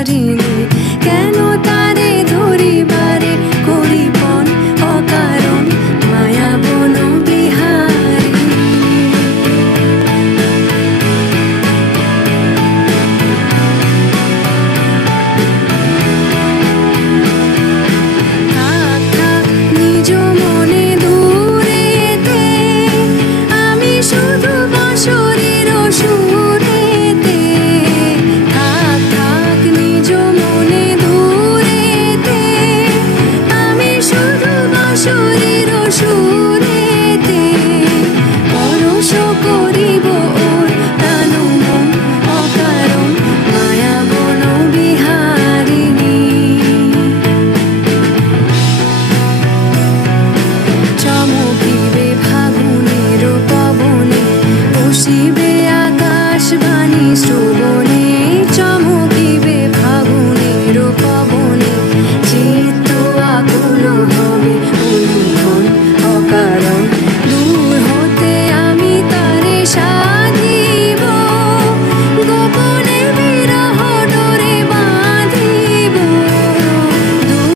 পারিনি কেন তারে ধরিবারে করিপন অকারণ মায়া বন বিহারী থাক থাক নিজ মনে দূরেতে আমি শুধু বাঁশরীর সুরেতে থাক থাক নিজ মনে দূরেতে আমি শুধু বাঁশরীর সুর